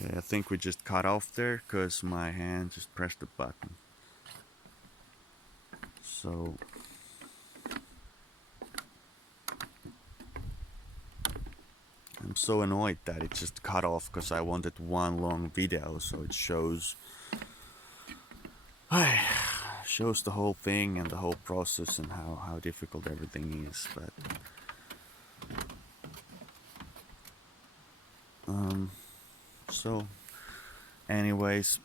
Okay, I think we just cut off there because my hand just pressed the button. So I'm so annoyed that it just cut off because I wanted one long video so it shows the whole thing and the whole process and how difficult everything is. But so anyways,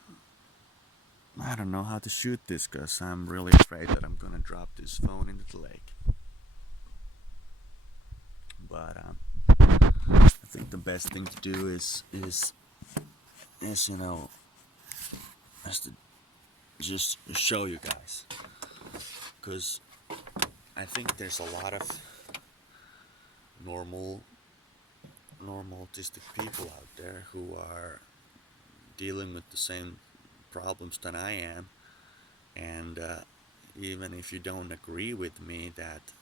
I don't know how to shoot this because I'm really afraid that I'm gonna drop this phone into the lake. But I think the best thing to do is is to just show you guys, because I think there's a lot of normal autistic people out there who are dealing with the same problems that I am, and even if you don't agree with me that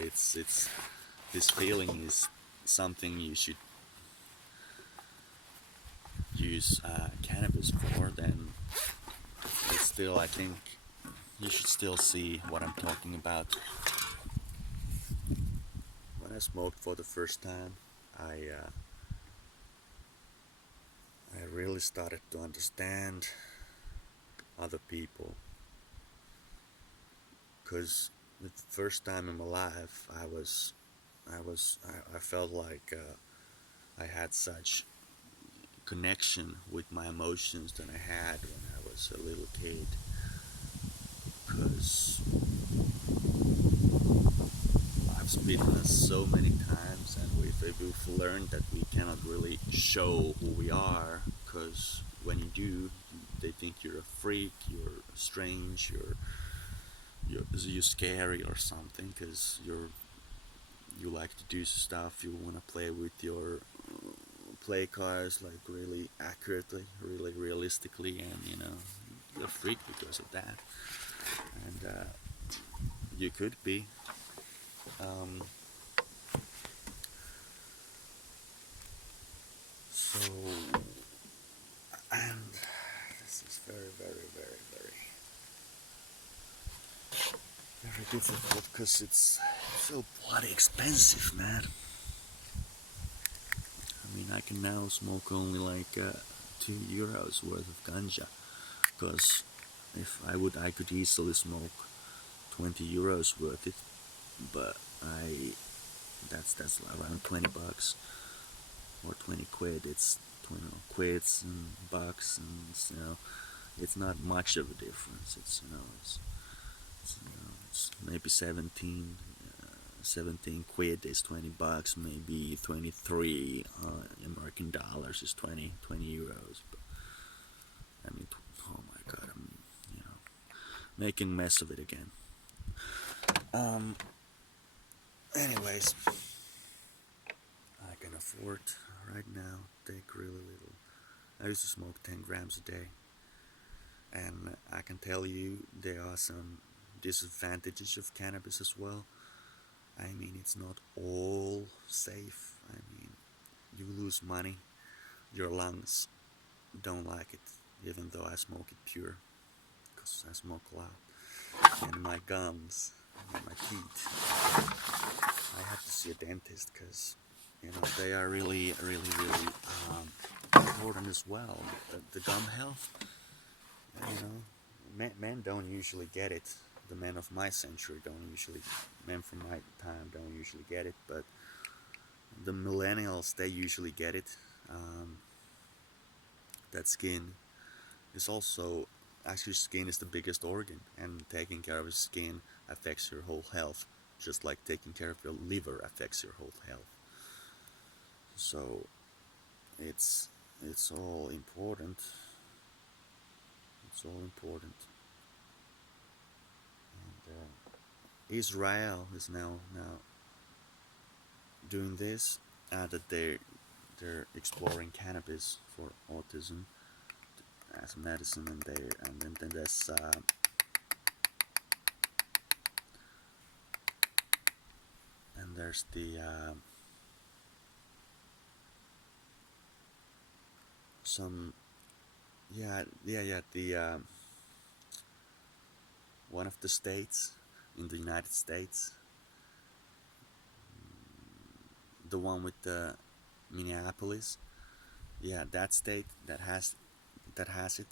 it's this feeling is something you should use cannabis for, then it's still, I think you should still see what I'm talking about. When I smoked for the first time, I really started to understand other people, because the first time in my life I felt like I had such connection with my emotions than I had when I was a little kid, because I've bitten us so many times, and we've learned that we cannot really show who we are, because when you do, they think you're a freak, you're strange, you're scary or something, because you like to do stuff, you want to play with your play cards like really accurately, really realistically, and you're a freak because of that. And you could be. Um, so, and this is very, very, very, very difficult because it's so bloody expensive, man. I mean, I can now smoke only like €2 worth of ganja, because if I would, I could easily smoke €20 worth it, but that's around $20 or 20 quid. It's 20 quids and bucks, and it's not much of a difference. It's maybe 17 quid is $20, maybe 23 American dollars is 20 euros. But I mean, oh my god, I'm making mess of it again. Anyways, I can afford right now take really little. I used to smoke 10 grams a day, and I can tell you there are some disadvantages of cannabis as well. I mean, it's not all safe. I mean, you lose money, your lungs don't like it, even though I smoke it pure, because I smoke loud, and my gums, and my teeth. I have to see a dentist because they are really, really, really important as well. The gum health, men don't usually get it. The men of my century don't usually, men from my time don't usually get it, but the millennials, they usually get it. That skin is also, actually skin is the biggest organ, and taking care of your skin affects your whole health, just like taking care of your liver affects your whole health. So it's it's all important. It's all important. And Israel is now doing this, that they're exploring cannabis for autism as medicine, and then there's the some, yeah. The one of the states in the United States, the one with the Minneapolis. Yeah, that state that has it.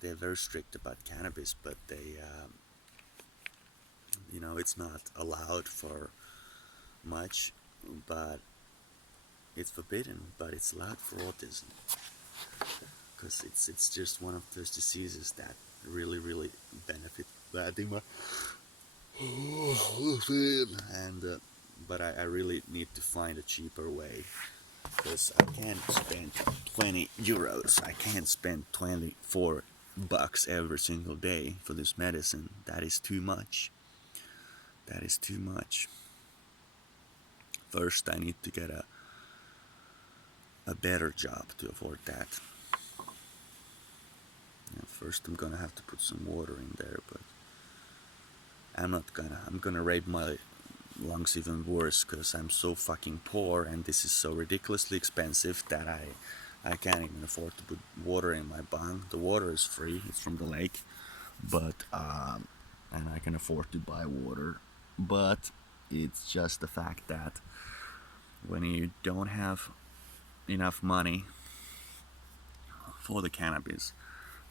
They're very strict about cannabis, but it's not allowed for much, but it's forbidden, but it's allowed for autism because it's just one of those diseases that really benefit Vladimir. And but I really need to find a cheaper way because I can't spend 20 euros. I can't spend 24 bucks every single day for this medicine. That is too much. That is too much. First, I need to get a better job to afford that. First, I'm gonna have to put some water in there, but I'm not gonna. I'm gonna rape my lungs even worse because I'm so fucking poor and this is so ridiculously expensive that I can't even afford to put water in my bong. The water is free, it's from the lake, but and I can afford to buy water, but it's just the fact that when you don't have enough money for the cannabis,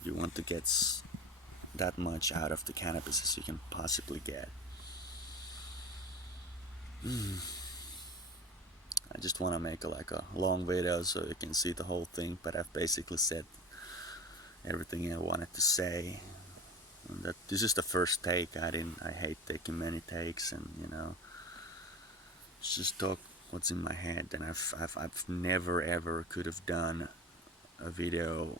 you want to get that much out of the cannabis as you can possibly get. I just want to make a long video so you can see the whole thing, but I've basically said everything I wanted to say. And that this is the first take. I hate taking many takes, and just talk what's in my head. And I've never ever could have done a video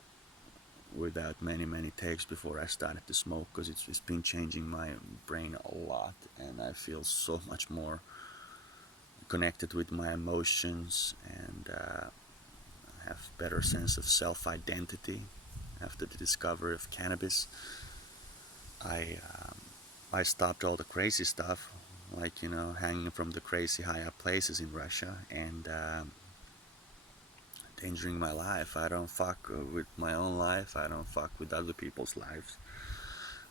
without many takes before I started to smoke, because it's been changing my brain a lot, and I feel so much more connected with my emotions, and have better sense of self-identity after the discovery of cannabis. I I stopped all the crazy stuff, like hanging from the crazy high up places in Russia and endangering my life. I don't fuck with my own life. I don't fuck with other people's lives.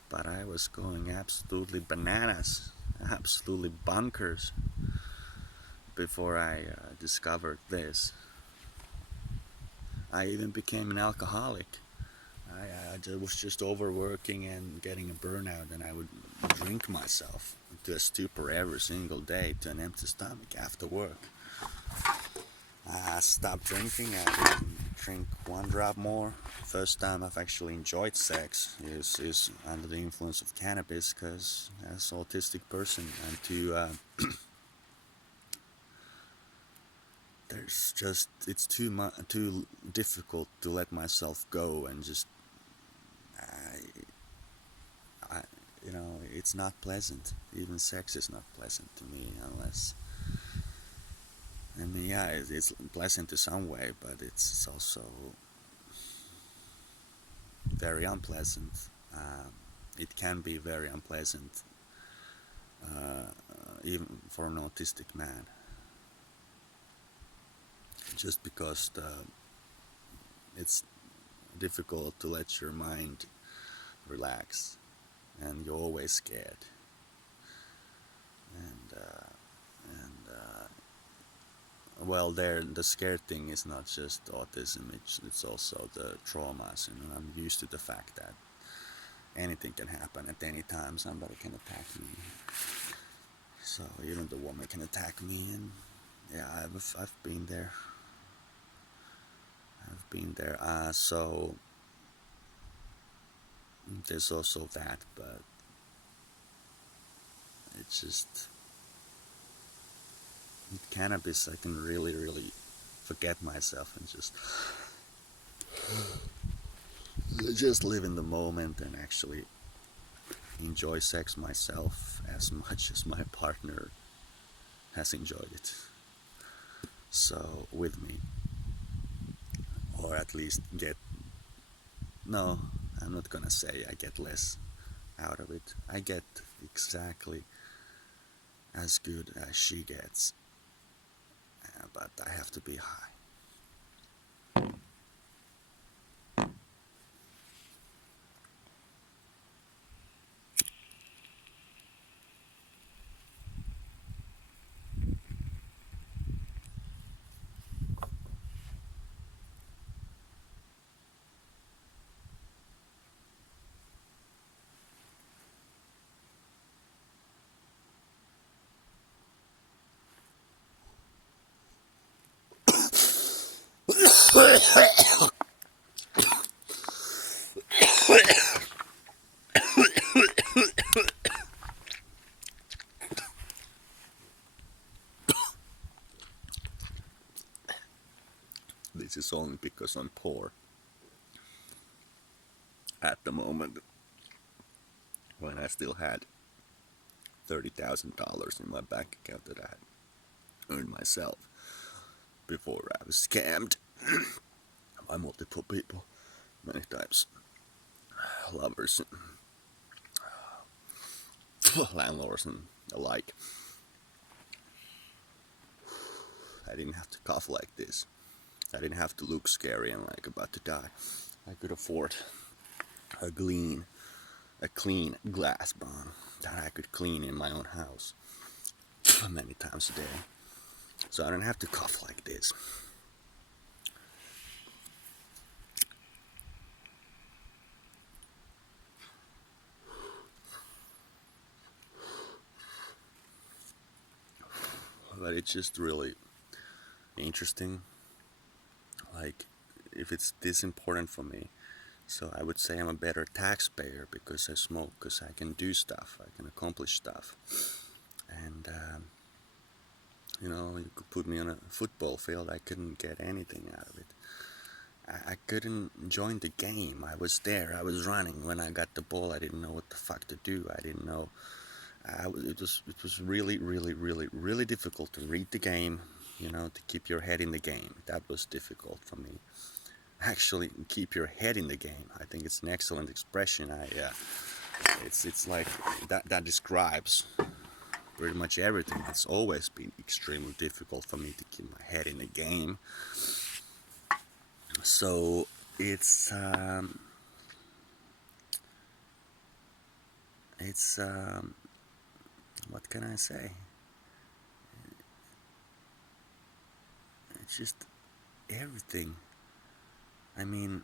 But I was going absolutely bananas, absolutely bonkers before I discovered this. I even became an alcoholic. I was just overworking and getting a burnout, and I would drink myself to a stupor every single day to an empty stomach after work. I stopped drinking. I didn't drink one drop more. First time I've actually enjoyed sex is under the influence of cannabis, because as an autistic person, I'm it's too difficult to let myself go and just I it's not pleasant. Even sex is not pleasant to me unless, I mean, yeah, it's pleasant in some way, but it's also very unpleasant. It can be very unpleasant, even for an autistic man, just because it's difficult to let your mind relax, and you're always scared. And well, the scared thing is not just autism; it's also the traumas, and I'm used to the fact that anything can happen at any time. Somebody can attack me, so even the woman can attack me, and yeah, I've been there. I've been there. So there's also that, but it's just with cannabis, I can really forget myself and just live in the moment and actually enjoy sex myself as much as my partner has enjoyed it. So with me, or at least no, I'm not gonna say I get less out of it. I get exactly as good as she gets, but I have to be high. This is only because I'm poor at the moment, when I still had $30,000 in my bank account that I had earned myself before I was scammed by multiple people many times. Lovers and landlords and alike. I didn't have to cough like this. I didn't have to look scary and like about to die. I could afford a clean glass bong that I could clean in my own house many times a day. So I don't have to cough like this. But it's just really interesting. Like, if it's this important for me, so I would say I'm a better taxpayer because I smoke, because I can do stuff, I can accomplish stuff. And, you could put me on a football field, I couldn't get anything out of it. I couldn't join the game. I was there, I was running. When I got the ball, I didn't know what the fuck to do. I didn't know. It was really, really, really, really difficult to read the game, to keep your head in the game. That was difficult for me. Actually, keep your head in the game. I think it's an excellent expression. It's like that describes pretty much everything. It's always been extremely difficult for me to keep my head in the game. So it's what can I say? It's just everything. I mean,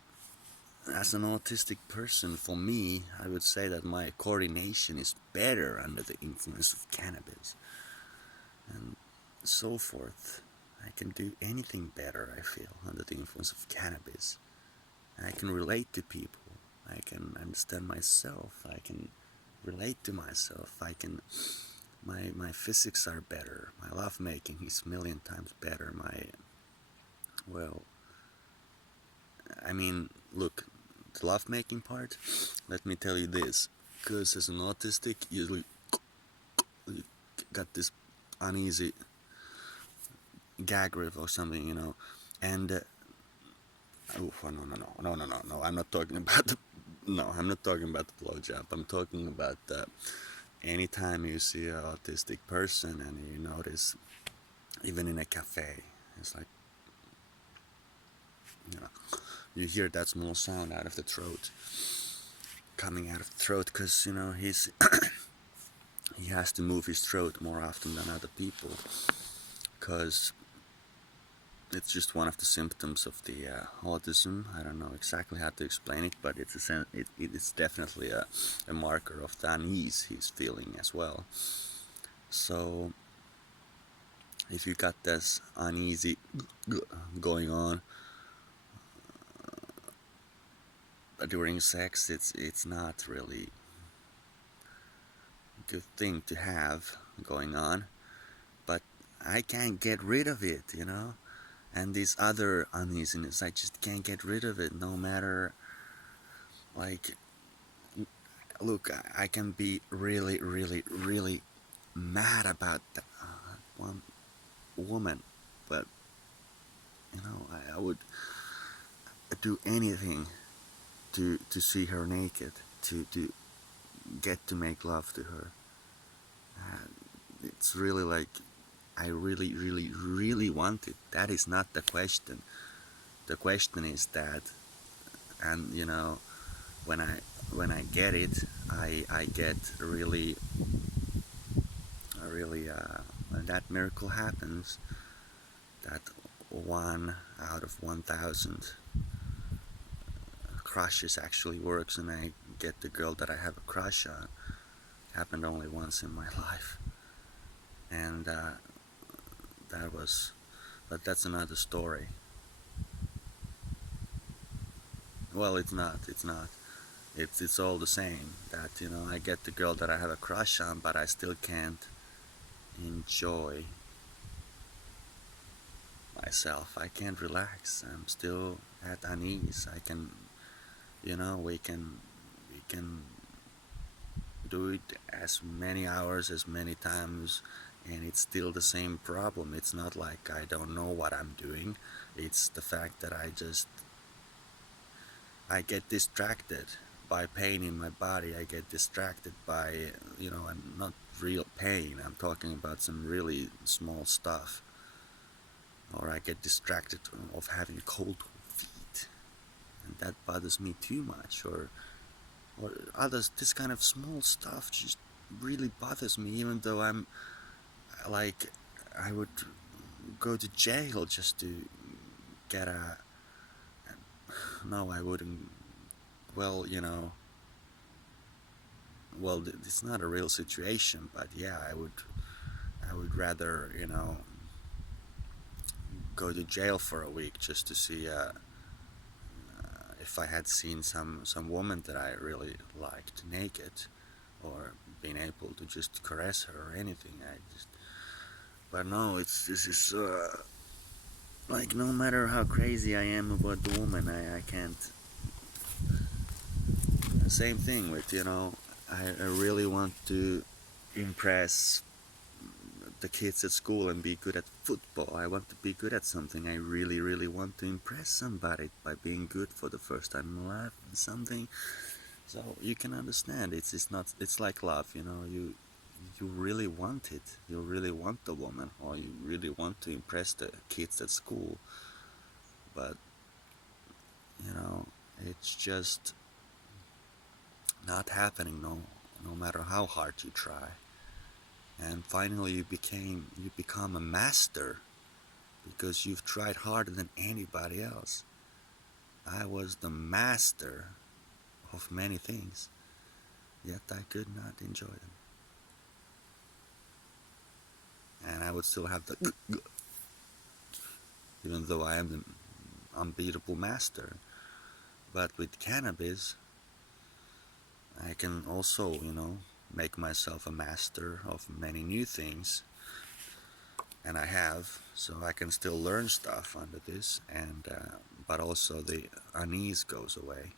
as an autistic person, for me, I would say that my coordination is better under the influence of cannabis and so forth. I can do anything better, I feel, under the influence of cannabis. I can relate to people. I can understand myself. I can relate to myself. My physics are better. My lovemaking is a million times better. Well, I mean, look, the lovemaking part, let me tell you this. Because as an autistic, usually you got this uneasy gag riff or something, and oh no, I'm not talking about I'm not talking about the blowjob. I'm talking about anytime you see an autistic person and you notice, even in a cafe, it's like, you know, you hear that small sound out of the throat, coming out of the throat, because he has to move his throat more often than other people, because it's just one of the symptoms of the autism. I don't know exactly how to explain it, but it's definitely a marker of the unease he's feeling as well. So if you got this uneasy going on during sex, it's not really a good thing to have going on. But I can't get rid of it, and this other uneasiness, I just can't get rid of it, no matter, like, look, I can be really, really, really mad about one woman, but, I would do anything to see her naked, to get to make love to her. It's really like, I really, really, really want it. That is not the question. The question is that, and when I get it, I get really, really, when that miracle happens, that 1 out of 1,000 crushes actually works, and I get the girl that I have a crush on. Happened only once in my life, and but that's another story. well, it's not. It's not. It's all the same. That I get the girl that I have a crush on, but I still can't enjoy myself. I can't relax. I'm still at unease. I can, we can do it as many hours, as many times, and it's still the same problem. It's not like I don't know what I'm doing. It's the fact that I get distracted by pain in my body. I get distracted by, and not real pain. I'm talking about some really small stuff. Or I get distracted of having cold feet, and that bothers me too much. Or others, this kind of small stuff just really bothers me, even though I'm like, I would go to jail just to get a. No, I wouldn't. Well, well, it's not a real situation, but yeah, I would rather, go to jail for a week just to see if I had seen some woman that I really liked naked, or being able to just caress her or anything. But no, this is like, no matter how crazy I am about the woman, I can't. Same thing with, I really want to impress the kids at school and be good at football. I want to be good at something. I really, really want to impress somebody by being good for the first time in life in something. So you can understand. It's not. It's like love. You really want it. You really want the woman, or you really want to impress the kids at school. But you know, it's just not happening. No matter how hard you try. And finally, you become a master because you've tried harder than anybody else. I was the master of many things, yet I could not enjoy them. And I would still have the even though I am the unbeatable master. But with cannabis, I can also, make myself a master of many new things. And I have, so I can still learn stuff under this, and but also the unease goes away.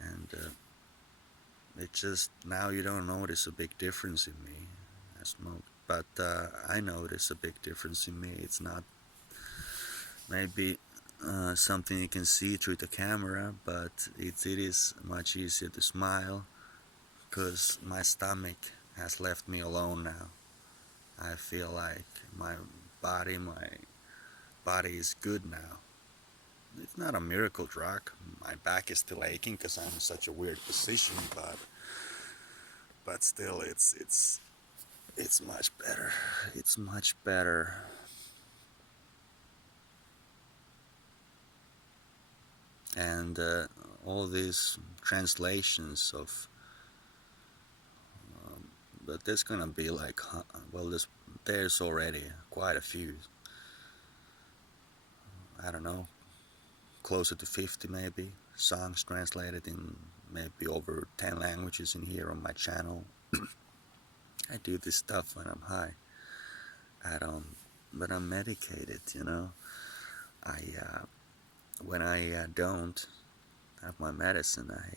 And it just, now you don't notice a big difference in me. I smoke, but I notice a big difference in me. It's not maybe something you can see through the camera, but it is much easier to smile because my stomach has left me alone now. I feel like my body is good now. It's not a miracle drug. My back is still aching because I'm in such a weird position, but still, it's much better. It's much better. And all these translations of, but there's gonna be like, well, there's already quite a few. I don't know, closer to 50 maybe songs translated in maybe over 10 languages in here on my channel. I do this stuff when I'm high. I don't, but I'm medicated, I when I don't have my medicine, I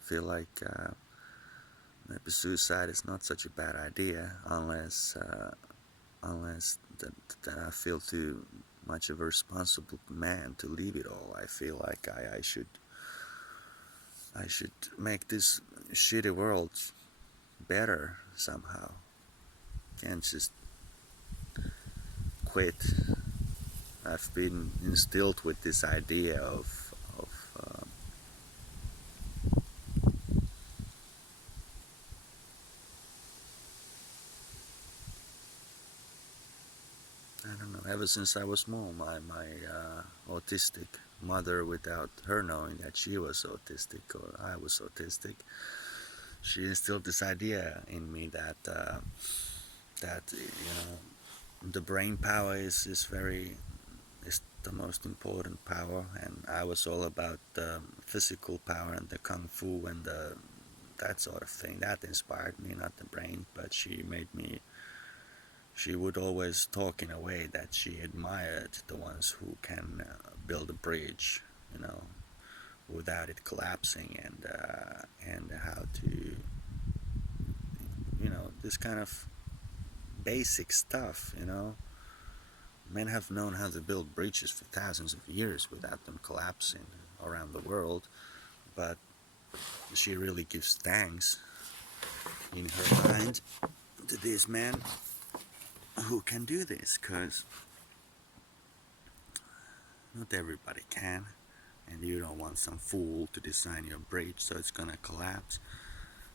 feel like maybe suicide is not such a bad idea unless that I feel too much of a responsible man to leave it all. I feel like I should make this shitty world better somehow. Can't just quit. I've been instilled with this idea of I don't know. Ever since I was small, my autistic mother, without her knowing that she was autistic or I was autistic, she instilled this idea in me that the brain power is very is the most important power, and I was all about the physical power and the kung fu and the that sort of thing. That inspired me, not the brain, but she made me. She would always talk in a way that she admired the ones who can build a bridge, you know, without it collapsing, and how to, this kind of basic stuff, Men have known how to build bridges for thousands of years without them collapsing around the world, but she really gives thanks in her mind to this man who can do this, because not everybody can, and you don't want some fool to design your bridge so it's gonna collapse.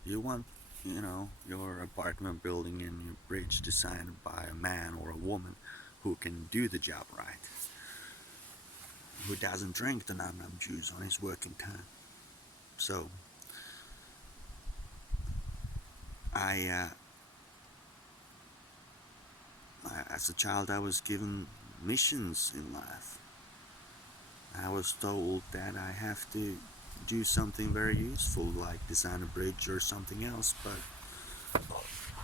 You want, your apartment building and your bridge designed by a man or a woman who can do the job right, who doesn't drink the num num juice on his working time. So I, as a child, I was given missions in life. I was told that I have to do something very useful, like design a bridge or something else, but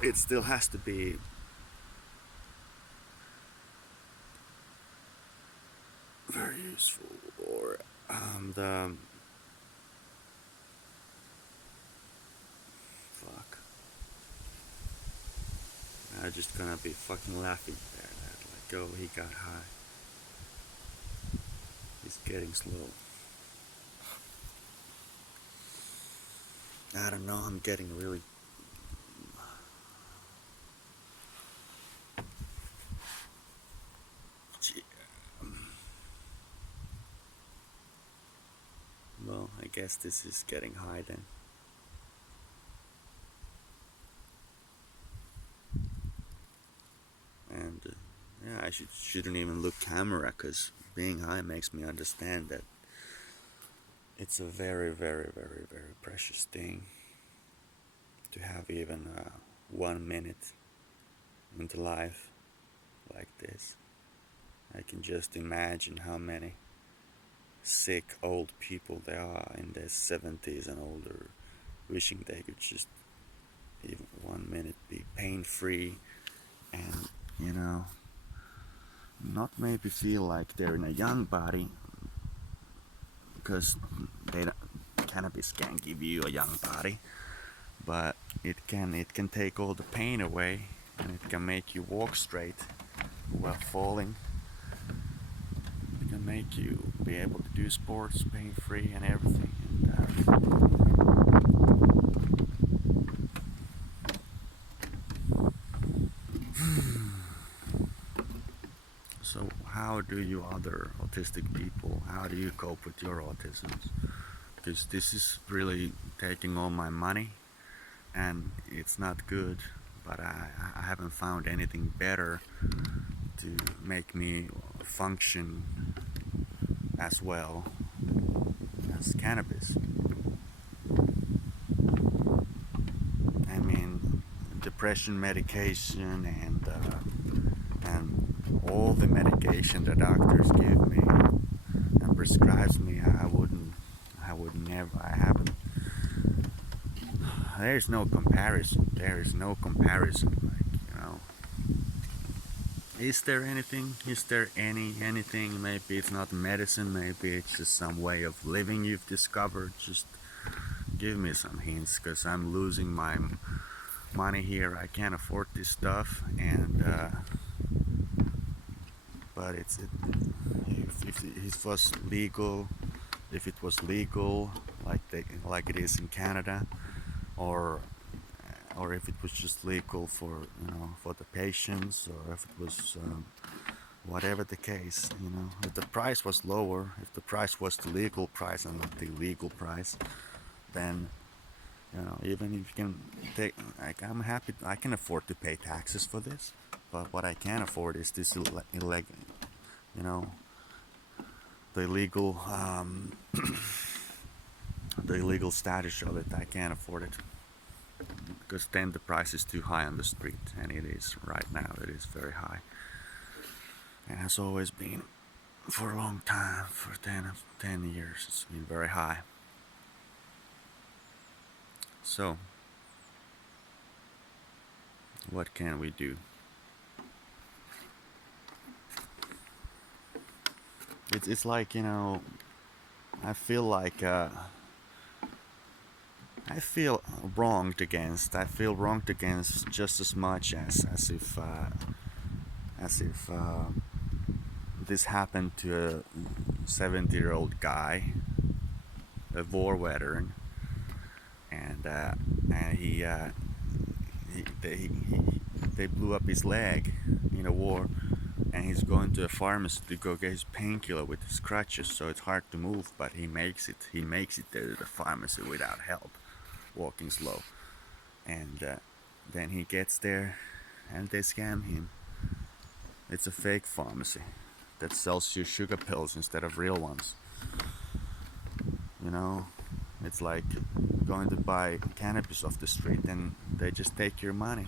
it still has to be very useful. Or the fuck. I'm just gonna be fucking laughing there. Like, oh, he got high. He's getting slow. I don't know. I'm getting really. Well, I guess this is getting high then. And yeah, I shouldn't even look camera, because being high makes me understand that it's a very, very, very, very precious thing to have even 1 minute into life like this. I can just imagine how many sick old people there are in their 70s and older, wishing they could just even 1 minute be pain free and, not maybe feel like they're in a young body, because they don't, cannabis can't give you a young body, but it can take all the pain away, and it can make you walk straight while falling. It can make you be able to do sports pain free and everything. So how do you other autistic people, how do you cope with your autism? Because this is really taking all my money, and it's not good, but I haven't found anything better to make me function as well as cannabis. I mean, depression medication and all the medication the doctors give me and prescribes me, I would never, I haven't. There's no comparison. There is no comparison. Is there anything? Is there anything? Maybe it's not medicine. Maybe it's just some way of living you've discovered. Just give me some hints, because I'm losing my money here. I can't afford this stuff, and but if it was legal, if it was legal like it is in Canada, or if it was just legal for for the patients, or if it was whatever the case, if the price was lower, if the price was the legal price and not the illegal price, then even if you can take, like, I'm happy I can afford to pay taxes for this, but what I can't afford is this illegal, you know, the illegal the illegal status of it. I can't afford it. because then the price is too high on the street, and it is right now. It is very high, and has always been for a long time. For 10 years, it's been very high. So, what can we do? It's like, I feel like I feel wronged against. I feel wronged against just as much as if this happened to a 70-year-old guy, a war veteran, and they blew up his leg in a war, and he's going to a pharmacy to go get his painkiller with his crutches, so it's hard to move, but he makes it. He makes it there to the pharmacy without help, walking slow, and then he gets there, and they scam him. It's a fake pharmacy that sells you sugar pills instead of real ones. You know, it's like going to buy cannabis off the street and they just take your money.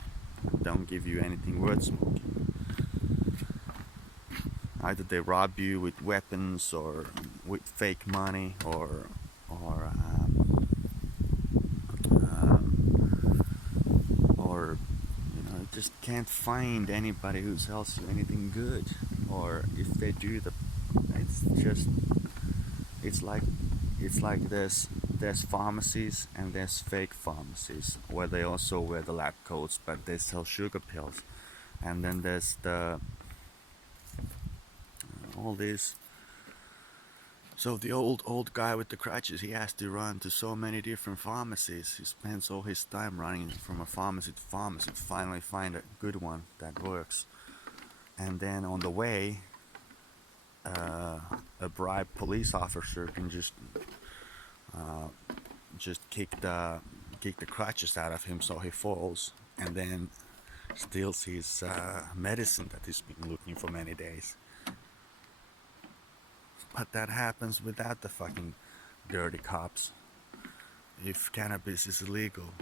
Don't give you anything worth smoking. Either they rob you with weapons or with fake money or just can't find anybody who sells you anything good. Or if they do, it's like there's pharmacies and there's fake pharmacies where they also wear the lab coats, but they sell sugar pills. And then there's all this. So the old guy with the crutches, he has to run to so many different pharmacies. He spends all his time running from a pharmacy to pharmacy to finally find a good one that works. And then on the way, a bribed police officer can just kick the crutches out of him so he falls, and then steals his medicine that he's been looking for many days. But that happens without the fucking dirty cops. If cannabis is illegal,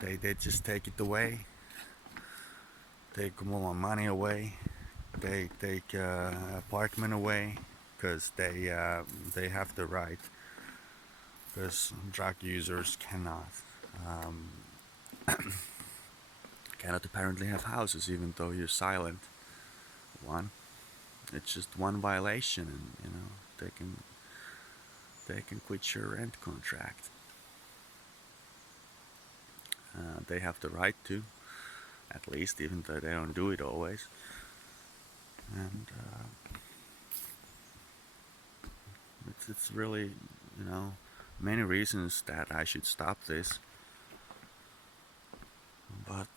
they just take it away. Take more money away. They take apartment away because they have the right. Because drug users cannot apparently have houses even though you're silent. It's just one violation, and they can quit your rent contract. They have the right to, at least, even though they don't do it always. And it's really, many reasons that I should stop this. But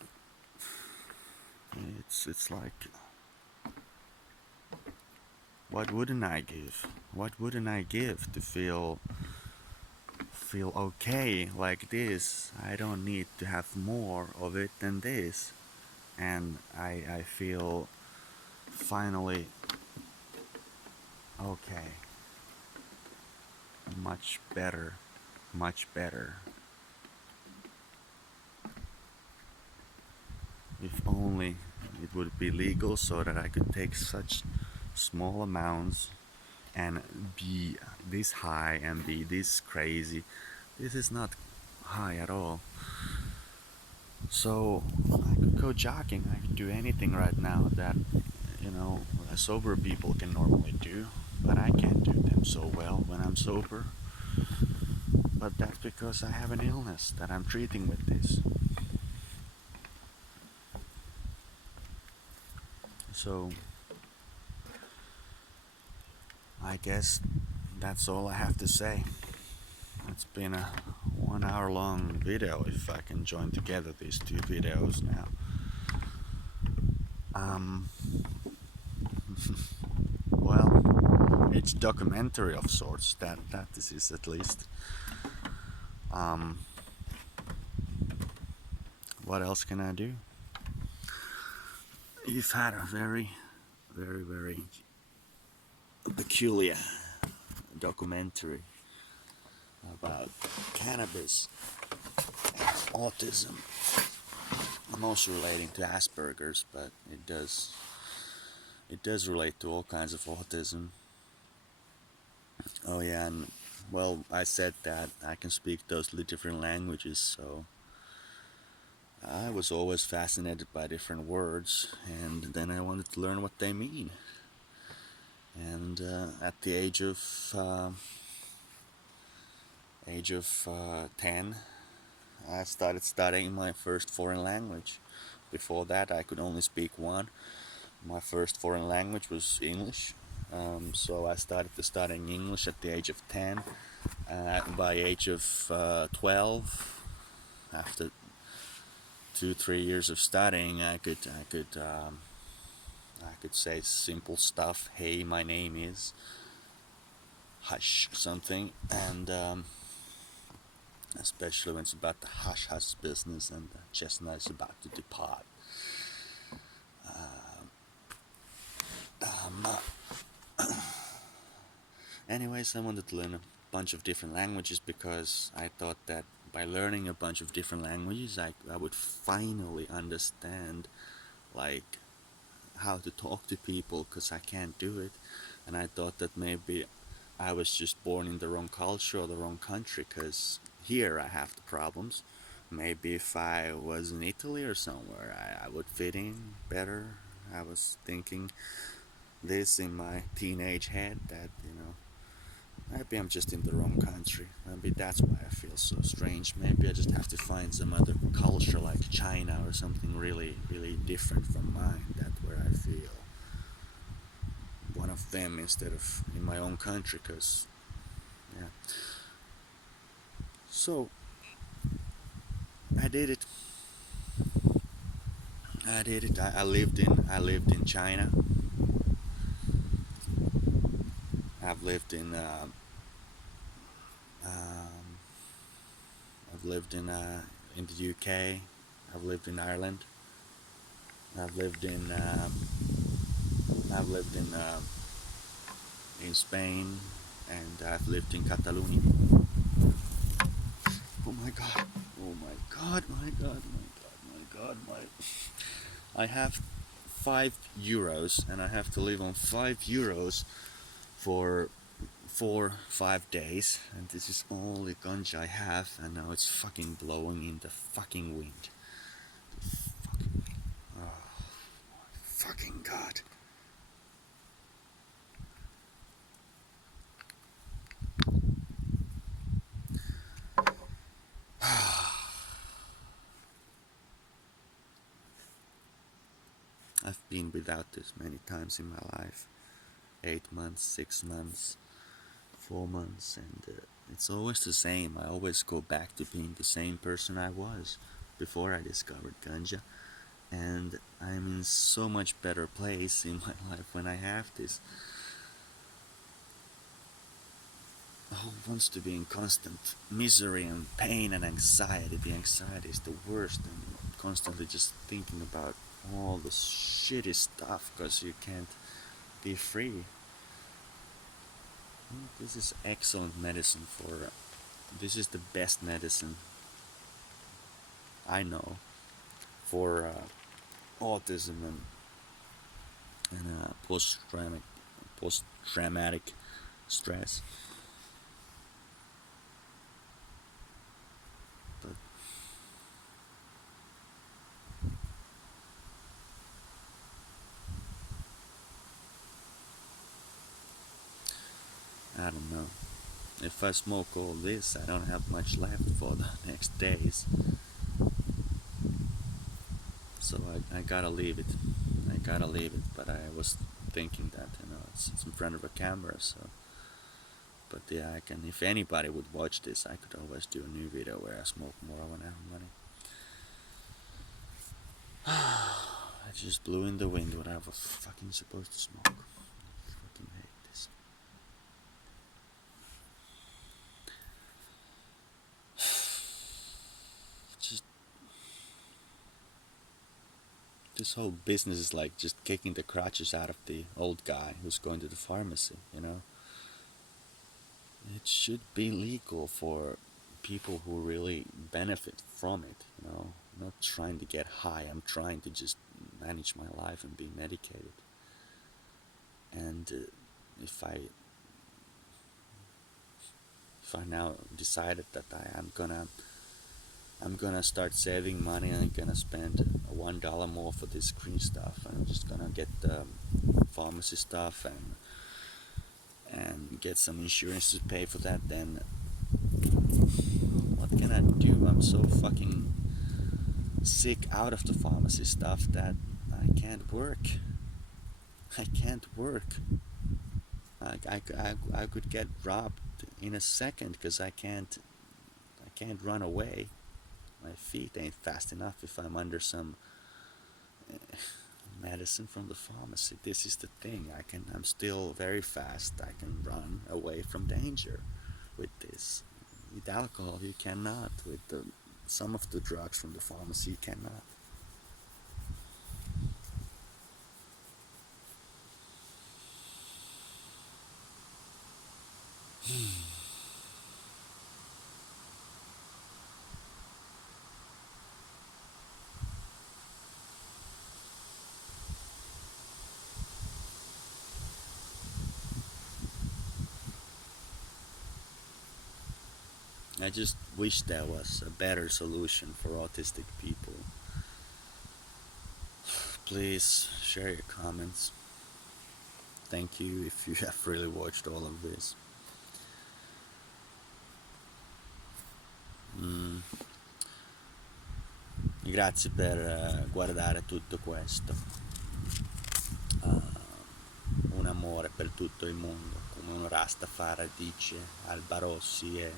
it's like, what wouldn't I give? What wouldn't I give to feel okay like this? I don't need to have more of it than this. And I feel finally okay. Much better. If only it would be legal so that I could take such small amounts and be this high and be this crazy. This is not high at all. So I could go jogging. I could do anything right now that sober people can normally do, but I can't do them so well when I'm sober. But that's because I have an illness that I'm treating with this. So I guess that's all I have to say. It's been a 1 hour long video if I can join together these two videos now. Well, it's documentary of sorts, that this is at least. What else can I do? You've had a very, very, very peculiar documentary about cannabis autism. I'm also relating to Asperger's, but it does relate to all kinds of autism. Oh yeah, and well, I said that I can speak those different languages, so I was always fascinated by different words, and then I wanted to learn what they mean. And at the age of 10, I started studying my first foreign language. Before that, I could only speak one. My first foreign language was English. So I started to studying English at the age of 10. By age of 12, after 2 3 years of studying, I could say simple stuff. Hey, my name is hush something, and especially when it's about the hush hush business and the chestnut is about to depart. Um, Anyways, I wanted to learn a bunch of different languages because I thought that by learning a bunch of different languages, I would finally understand like how to talk to people because I can't do it. And I thought that maybe I was just born in the wrong culture or the wrong country because here I have the problems. Maybe if I was in Italy or somewhere, I would fit in better. I was thinking this in my teenage head that, maybe I'm just in the wrong country. Maybe that's why I feel so strange. Maybe I just have to find some other culture like China or something really, really different from mine. That's where I feel one of them instead of in my own country. Cause yeah. So I did it. I did it. I lived in China. I've lived um, I've lived in the UK. I've lived in Ireland. I've lived in I've lived in Spain, and I've lived in Catalonia. Oh my god! Oh my god! My god! My god! My god! I have €5, and I have to live on €5 for 4 5 days, and this is all the ganja I have, and now it's fucking blowing in the fucking wind. Fucking, oh, fucking god! I've been without this many times in my life. 8 months, 6 months, 4 months, and it's always the same. I always go back to being the same person I was before I discovered ganja, and I'm in so much better place in my life when I have this. Who wants to be in constant misery and pain and anxiety? The anxiety is the worst, and constantly just thinking about all the shitty stuff because you can't be free. This is excellent medicine for. This is the best medicine I know for autism and post traumatic stress. But I don't know. If I smoke all this, I don't have much left for the next days. So I gotta leave it. I gotta leave it. But I was thinking that it's in front of a camera, so. But yeah, I can. If anybody would watch this, I could always do a new video where I smoke more when I have money. I just blew in the wind what I was fucking supposed to smoke. I fucking hate this. Just this whole business is like just kicking the crutches out of the old guy who's going to the pharmacy. It should be legal for people who really benefit from it. I'm not trying to get high. I'm trying to just manage my life and be medicated. And if I if I now decided that I'm gonna start saving money and I'm gonna spend $1 more for this green stuff. I'm just gonna get the pharmacy stuff and get some insurance to pay for that. Then what can I do? I'm so fucking sick out of the pharmacy stuff that I can't work. I can't work. I could get robbed in a second because I can't run away. My feet ain't fast enough if I'm under some medicine from the pharmacy. This is the thing. I'm still very fast. I can run away from danger with this. With alcohol you cannot. With some of the drugs from the pharmacy you cannot. I just wish there was a better solution for autistic people. Please share your comments. Thank you if you have really watched all of this. Mm, Grazie per guardare tutto questo. Un amore per tutto il mondo, come un Rastafari dice, Alba Rossi e...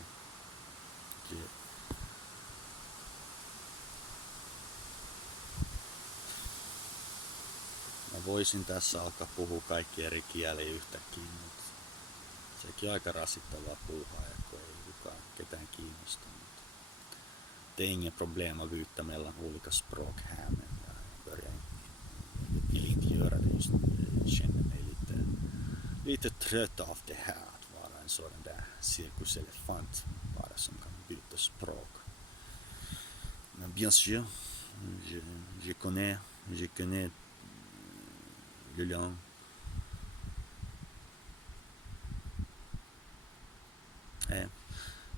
Mä voisin tässä alkaa puhua kaikkia eri kieliä yhtäkkiä, mutta sekin on aika rasittavaa puuhaa, ja kun ei kukaan ketään kiinnosta. Det är inga problem att byta mellan olika språk här, men jag vill inte göra det just nu. Jag känner mig lite trött av det här, att vara en sådan där cirkuselefant bara som kan byta språk. Men bien sûr, je connais le langue.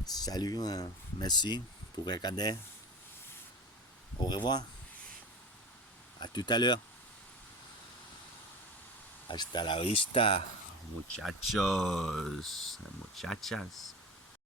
Salut, merci pour regarder. Au revoir. À tout à l'heure. Hasta la vista, muchachos, muchachas.